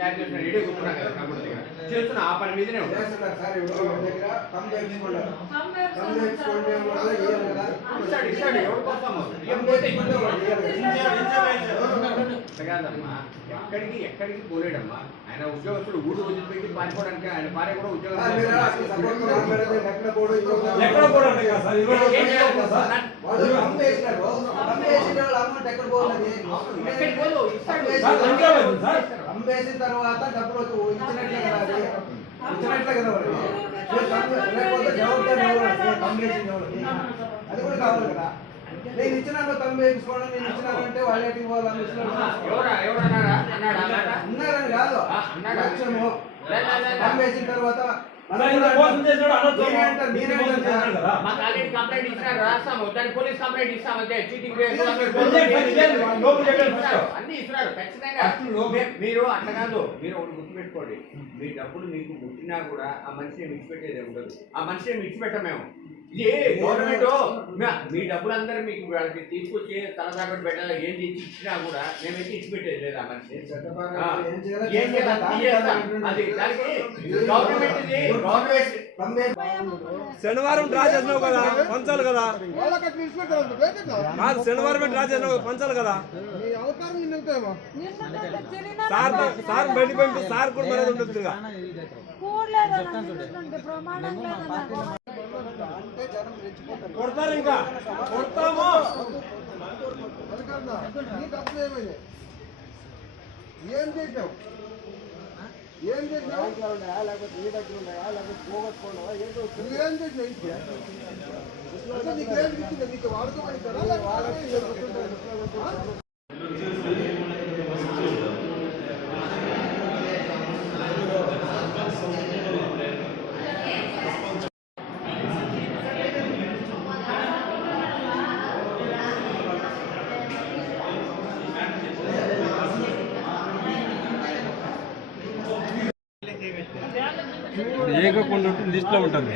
తయారు చేసిన ఇడే కూర్చున్నా కదా దగ్గర చేస్తున్నా ఆ పని మీదనే సార్ దగ్గర? కమ్ చేయించుకున్నారు కమ్ చేయించుకోండి కదా. ఇస్తాడు ఇస్తాడు ఎవరి ఇయ్యాలి కదా. అట్లా కాదమ్మా ఎక్కడికి ఎక్కడికి పోలేడమ్మా. ఆయన ఉద్యోగస్తుడు ఊరు వదిలిపెట్టి పారిపోవడానికి ఆయన భార్య కూడా ఉద్యోగం తర్వాత డబ్బులు ఇచ్చినట్లే కదా ఇచ్చినట్లే కదా జవాబుదారి? అది కూడా కావాలి కదా. నేను ఇచ్చినాను తమ్మి వేయించుకోవడం నేను ఇచ్చినానంటే వాళ్ళు ఎటు పోవాలని ఆహా, ఎవరా ఎవరన్నారా అన్నాడా? అన్నాడా ఉన్నారని కాదు? లక్ష్యము. తమ్మి వేసిన తర్వాత పోలీస్ కంప్లైంట్ ఇస్తామంటే చీటింగ్ అన్ని ఇస్తున్నారు ఖచ్చితంగా. మీరు అట్లా కాదు. మీరు ఒకటి గుర్తుపెట్టుకోండి. మీ డబ్బులు మీకు ముట్టినా కూడా ఆ మనిషిని విడిచిపెట్టేది ఉండదు. ఆ మనిషిని విడిచిపెట్టం మేము. ఇది గవర్నమెంట్? మీ డబ్బులు అందరూ మీకు వాళ్ళకి తీసుకొచ్చి తల తాకట్టు పెట్టాలి ఏం తెచ్చి ఇచ్చినా కూడా మేమైతే ఇచ్చిపెట్టేది లేదు ఆ మనిషి. అది దానికి గవర్నమెంట్ శనివారం డ్రా చేసినావు కదా పంచాలి కదా? కాదు శనివారం డ్రా చేసినావు కదా, పంచాలి కదా సార్ సార్ బయట పంపి సార్ కూడా మర్యాద ఉంటుంది ఇక. ప్రమాణం లేదన్నా అంటే జనం రెచ్చిపోతారు కొడతారు ఇంకా. కొడతాము. నీ ఏం చేసావు ఏం చేసావు లేకపోతే నీ దగ్గర ఉన్నాయా లేకపోతే పోగొట్టుకున్నావా ఏదో నువ్వేం చేసావు నీకేం ఇచ్చింది నీకు వాడుకోమని కదా వాళ్ళకి ఆ? ఏకకుండా లిస్ట్లో ఉంటుంది